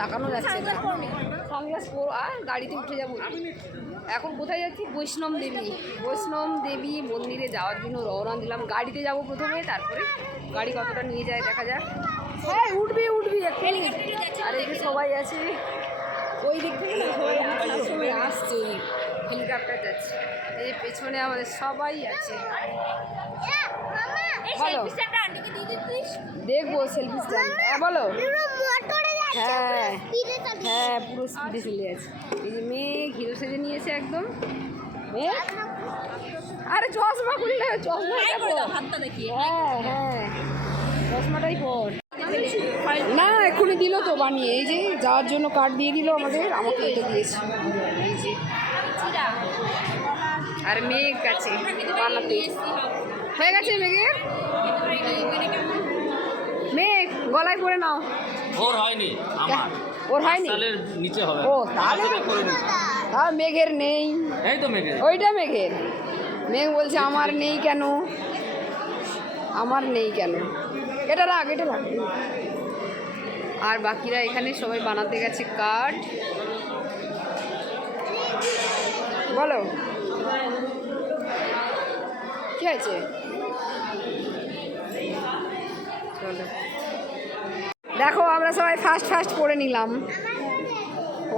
তাকানো যাচ্ছে না। সানগ্লাস পরো আর গাড়িতে উঠে যাব এখন কোথায় যাচ্ছি? বৈষ্ণব দেবী। বৈষ্ণব দেবী মন্দিরে যাওয়ার জন্য রওনা দিলাম। গাড়িতে যাব প্রথমে তারপরে গাড়ি কতটা নিয়ে যায় দেখা যাক। হ্যাঁ উঠবি উঠবি আর এই সবাই আছে। ওই দিক থেকে সবাই আসার সময় আসছে হেলিকপ্টার যাচ্ছে। এই পেছনে আমাদের সবাই আছে। বলো। দেখব সেলফি স্ট্যান্ড হ্যাঁ বলো। হ্যাঁ হ্যাঁ পুরো স্পিডে চলে আছে এই যে মেয়ে হিরো সেজে নিয়েছে একদম। মেয়ে? আরে চশমা খুললে চশমা হ্যাঁ হ্যাঁ। চশমাটাই পর। না এক্ষুনি দিল তো বানিয়ে। এই যে যাওয়ার জন্য কার্ড দিয়ে দিল আমাদের আমাকে এটা দিয়েছে। আর মেঘ গেছে বানাতে। হয়ে গেছে মেঘের মেঘ গলায় পরে নাও। ওর হয়নি আমার। ওর হয়নি? নিচে হবে। ও তাহলে তাহলে মেঘের নেই। এই তো মেঘে ওইটা মেঘের। মেঘ বলছে আমার নেই কেন? আমার নেই কেন? এটা রাখ এটা রাখ। আর বাকিরা এখানে সবাই বানাতে গেছে কাঠ বলো। কি আছে চলো। দেখো আমরা সবাই ফার্স্ট ফার্স্ট পরে নিলাম।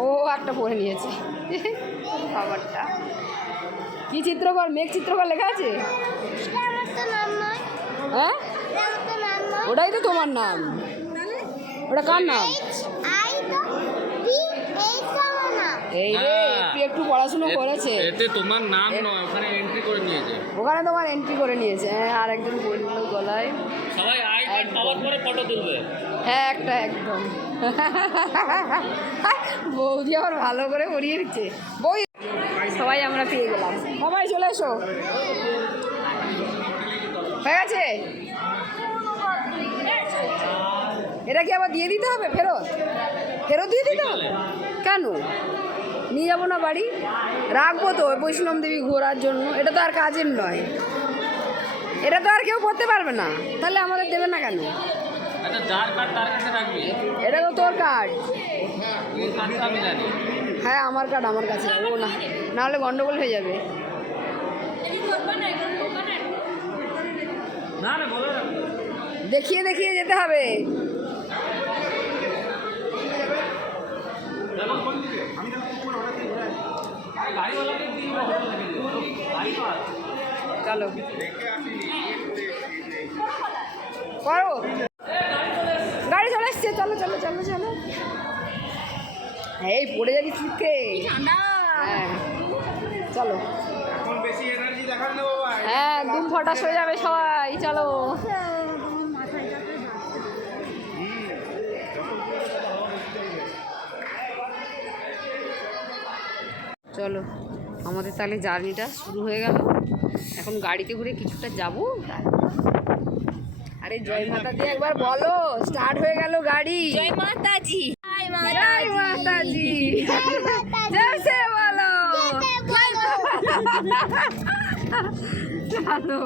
ও একটা পরে নিয়েছে। খাবারটা কি চিত্রকর? মেঘ চিত্রকর লেখা আছে? হ্যাঁ? ওটাই তো তোমার নাম। ওটা কার নাম। এই রে। হ্যাঁ। পড়াশুনো করেছে। এতে তোমার নাম নয় ওখানে এন্ট্রি করে নিয়েছে। ওখানে তোমার এন্ট্রি করে নিয়েছে হ্যাঁ আর একজন বলল গলায়। সবাই আই কার্ড পাওয়ার পরে ফটো তুলবে। হ্যাঁ একটা একদম। বৌদি আবার ভালো করে পড়িয়ে দিচ্ছে। বই সবাই আমরা পেয়ে গেলাম। সবাই চলে এসো। হয়ে গেছে? এটা কি আবার দিয়ে দিতে হবে? ফেরত? ফেরত দিয়ে দিতে হবে? কেন? নিয়ে যাব না বাড়ি? রাখব তো বৈষ্ণব দেবী ঘোরার জন্য। এটা তো আর কাজের নয়। এটা তো আর কেউ করতে পারবে না। তাহলে আমাদের দেবে না কেন? আচ্ছা এটা তো তোর কার্ড হ্যাঁ আমার কার্ড আমার কাছে ও না। নাহলে গন্ডগোল হয়ে যাবে। দেখিয়ে দেখিয়ে যেতে হবে গাড়িওয়ালাকে দিন গাড়ি তো আছে চলো। করো। গাড়ি চলে এসছে চলো চলো চলো চলো। এই পড়ে যাবি স্লিপকে। হ্যাঁ। চলো। হ্যাঁ দুম ফটাস হয়ে যাবে সবাই চলো। চলো আমাদের তাহলে জার্নিটা শুরু হয়ে গেল। এখন গাড়িতে ঘুরে কিছুটা যাব। আরে জয় মাতা দিয়ে একবার বলো স্টার্ট হয়ে গেল গাড়ি। জয় মাতাজি। জয় মাতাজি। জয় বলো। চলো।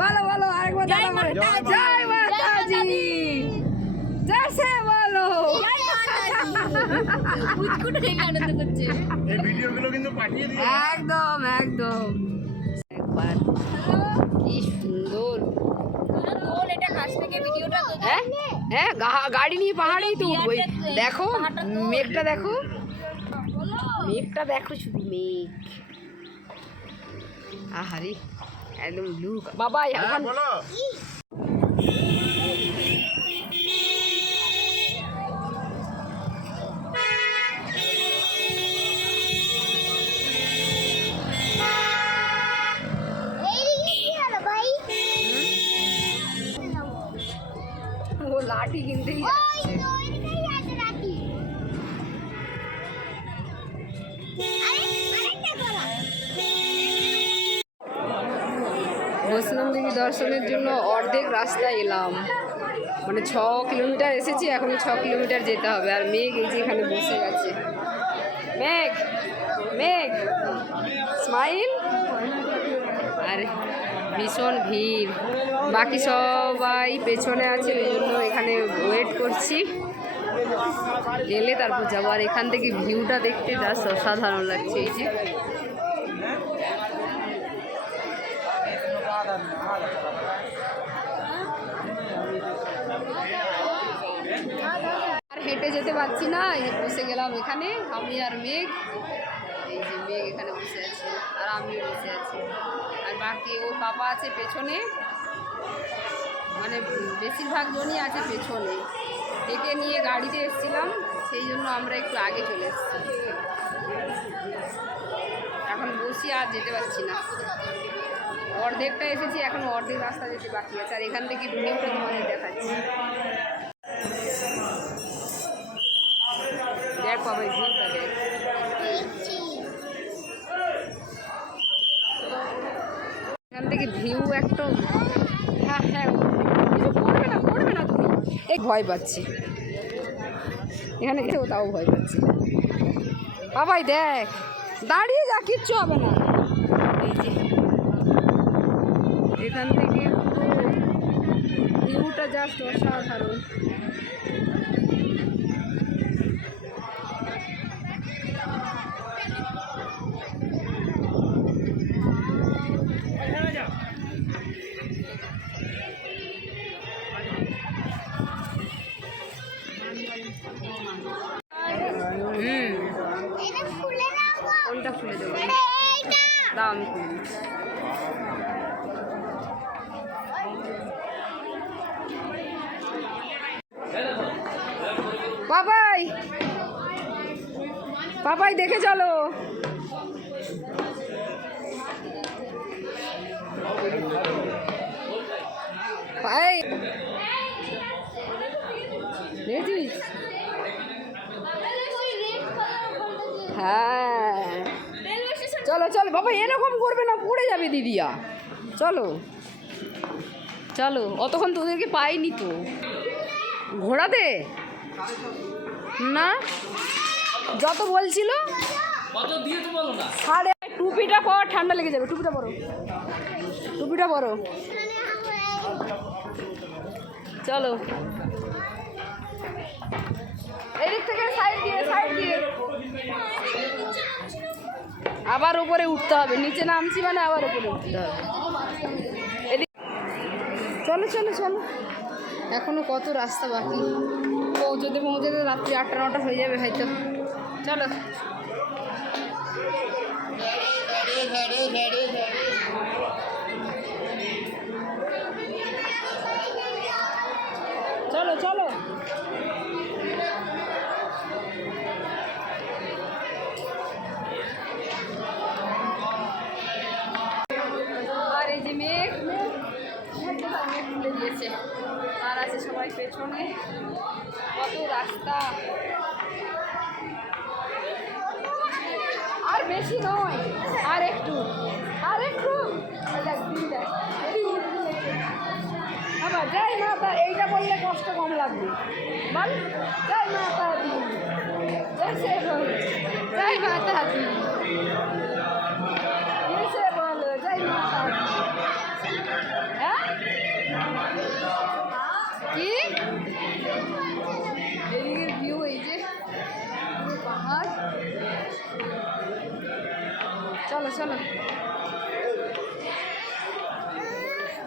বলো বলো আরেকবার জয় মাতাজি জয় সে বলো কুটকুট হয়ে আনন্দ করছে। এই ভিডিওগুলো কিন্তু পাঠিয়ে দিও। একদম একদম। একবার। কি সুন্দর। কাছ থেকে হ্যাঁ? হ্যাঁ গা- গাড়ি নিয়ে পাহাড়েই তো উঠবই দেখো মেঘটা দেখো। মেঘটা দেখো শুধু মেঘ। আহারে একদম ব্লু বাবা হ্যাঁ এখন বৈষ্ণব দেবী দর্শনের জন্য অর্ধেক রাস্তা এলাম। মানে ছ কিলোমিটার এসেছি এখন ছ কিলোমিটার যেতে হবে। আর মেঘ এই যে এখানে বসে গেছে মেঘ মেঘ স্মাইল আর, ভীষণ ভিড়। বাকি সবাই পেছনে আছে ওই জন্য এখানে ওয়েট করছি। গেলে তারপর যাব। আর এখান থেকে ভিউটা দেখতে জাস্ট অসাধারণ লাগছে, এই যে। আর হেঁটে যেতে পারছি না বসে গেলাম এখানে, আমি আর মেঘ। এই যে মেঘ এখানে বসে আছে, আর আমিও বসে আছি। আর বাকি ওর পাপা আছে পেছনে। মানে বেশিরভাগ জনই আছে পেছনে। একে নিয়ে গাড়িতে এসেছিলাম, সেই জন্য আমরা একটু আগে চলে এসেছি। এখন বসি আর যেতে পারছি না। অর্ধেকটা এসেছি, এখন অর্ধেক রাস্তা যেতে বাকি আছে, আর এখান থেকে ভিডিওটা তোমাদের দেখাচ্ছি। এখান থেকে ভিউ একটা হ্যাঁ হ্যাঁ না না তুমি। এই ভয় এখানে তাও ভয় পাচ্ছে। বাবাই দেখ, দাঁড়িয়ে যা, কিচ্ছু হবে না এই যে এখান থেকে ভিউটা জাস্ট অসাধারণ। বাবাই। বাবাই, দেখে চলো। হ্যাঁ। চলো চলো বাবা এরকম করবে না, পড়ে যাবে দিদিয়া। চলো। চলো, অতক্ষণ তোদেরকে পাইনি তো। ঘোড়াতে? না? যত বলছিল, সাড়ে টুপিটা পর, ঠান্ডা লেগে যাবে, টুপিটা পরো। টুপিটা পরো। চলো। এদিক থেকে সাইড দিয়ে সাইড দিয়ে। আবার উপরে উঠতে হবে, নিচে নামছি মানে আবার উপরে উঠতে হবে। চলো চলো চলো। এখনও কত রাস্তা বাকি? পৌঁছতে পৌঁছতে রাত্রি আটটা নটা হয়ে যাবে হয়তো। চলো। চলো চলো। রাস্তা। আর বেশি নয়, আর একটু আর একটু। দিন দিয়েছে। আবার জয় মাতা এইটা বললে কষ্ট কম লাগবে। বল জয় মাতা দি জয় সে মাতা দি চলো চলো।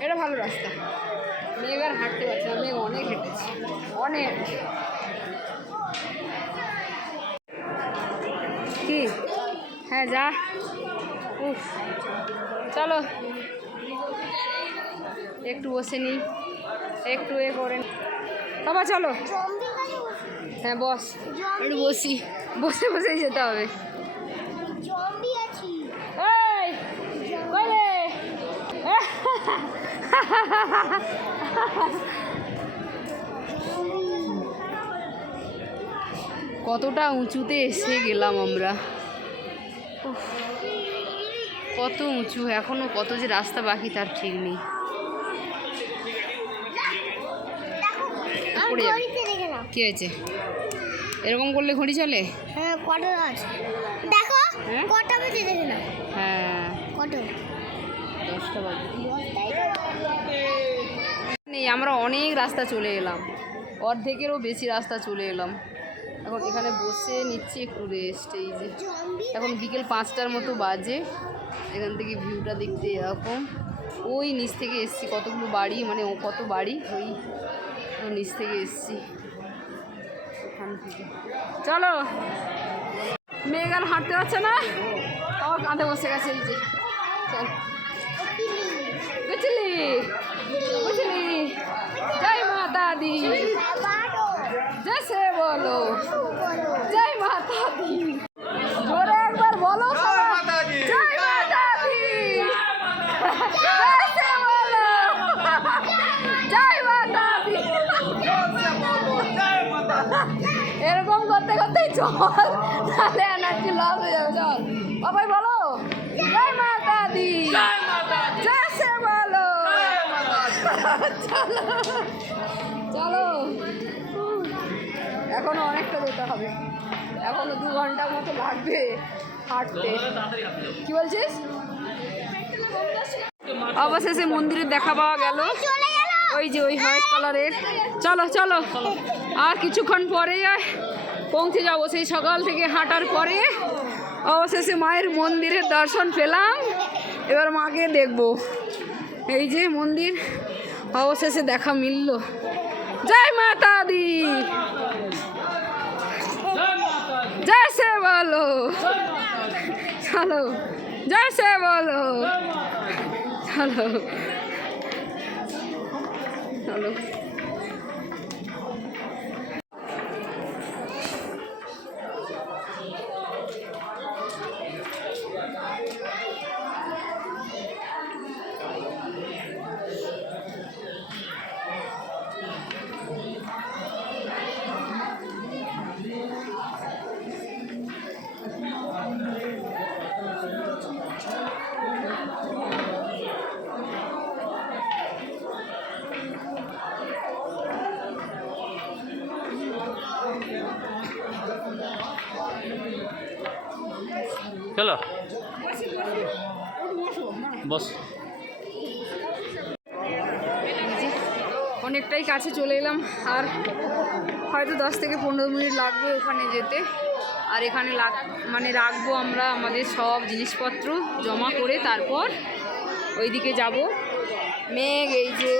এটা ভালো রাস্তা। মেঘ আর হাঁটতে পারছে না মেঘ অনেক হেঁটেছে। অনেক। কি? হ্যাঁ যা। উফ। চলো। একটু বসে নিই একটু এ করে। বাবা চলো। হ্যাঁ বস। একটু বসি। বসে বসেই যেতে হবে এই কইলে কতটা উঁচুতে এসে গেলাম আমরা। কত উঁচু এখনও কত যে রাস্তা বাকি তার ঠিক নেই। কি হয়েছে? এরকম করলে ঘড়ি চলে? হ্যাঁ কটা আছে দেখো হ্যাঁ? কটা বেজে দেখে না হ্যাঁ। দশটা বাজে। আমরা অনেক রাস্তা চলে এলাম। অর্ধেকেরও বেশি রাস্তা চলে এলাম। এখন এখানে বসে নিচ্ছি একটু রেস্ট এই যে। এখন বিকেল পাঁচটার মতো বাজে। এখান থেকে ভিউটা দেখতে এরকম। ওই নিচ থেকে এসছি, কতগুলো বাড়ি মানে ও কত বাড়ি? ওই নিচ থেকে এসছি। ওখান থেকে। চলো। মেয়ে গেল হাঁটতে পারছে না? ও কাঁধে বসে গেছে, এই যে। চল। বুঝলি জয় মাতা দি। জैसे বলো জয় মাতা দি। জোরে একবার বলো। জয় মাতা দি। জয়সে বলো। জয় মাতা দি। এরকম করতে করতেই চল তাহলে এনার্জি লস হয়ে যাবে চল বাবাই বলো। জয় মাতা দি। জয় জয়সে বলো। চলো চলো। এখনও অনেকটা যেতে হবে। এখনও দু ঘণ্টা মতো লাগবে হাঁটতে। কি বলছিস? অবশেষে মন্দিরে দেখা পাওয়া গেল। ওই যে ওই হোয়াইট কালারের। চলো চলো। আর কিছুক্ষণ পরে পৌঁছে যাব সেই সকাল থেকে হাঁটার পরে। অবশেষে মায়ের মন্দিরের দর্শন পেলাম। এবার মাকে দেখব। এই যে মন্দির। অবশেষে দেখা মিলল। জয় মাতা দি জয় সে বলো। চলো। জয় সে বলো। চলো। চলো। চলো বস। অনেকটাই কাছে চলে এলাম আর হয়তো দশ থেকে পনেরো মিনিট লাগবে ওখানে যেতে। আর এখানে লাগ মানে রাখব আমরা আমাদের সব জিনিসপত্র জমা করে তারপর ওইদিকে যাব। মেঘ এই যে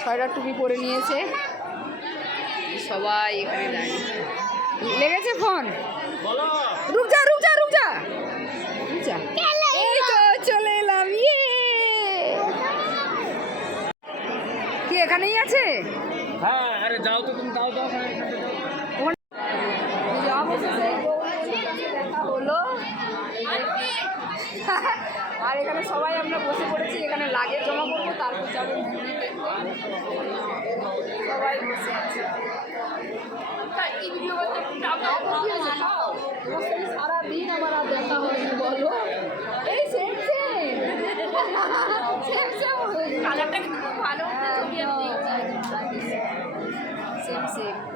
ছয়টা টুপি পরে নিয়েছে। সবাই এখানে দাঁড়িয়ে। লেগেছে ফোন? রুক যা রুক যা রুক যা এই তো চলে এলাম ইয়ে কি এখানেই আছে? হ্যাঁ আরে যাও তো তুমি যাও যাও এই যে অবশেষে এই গৌরীর সাথে দেখা হলো। আর এখানে সবাই আমরা বসে পড়েছি এখানে লাগে জমা করব তারপর যাব সবাই বসে আছে। সারাদিন আমার আর দেখা হয়নি বলো। এই সেম কালারটা কিন্তু ভালো সেম সেম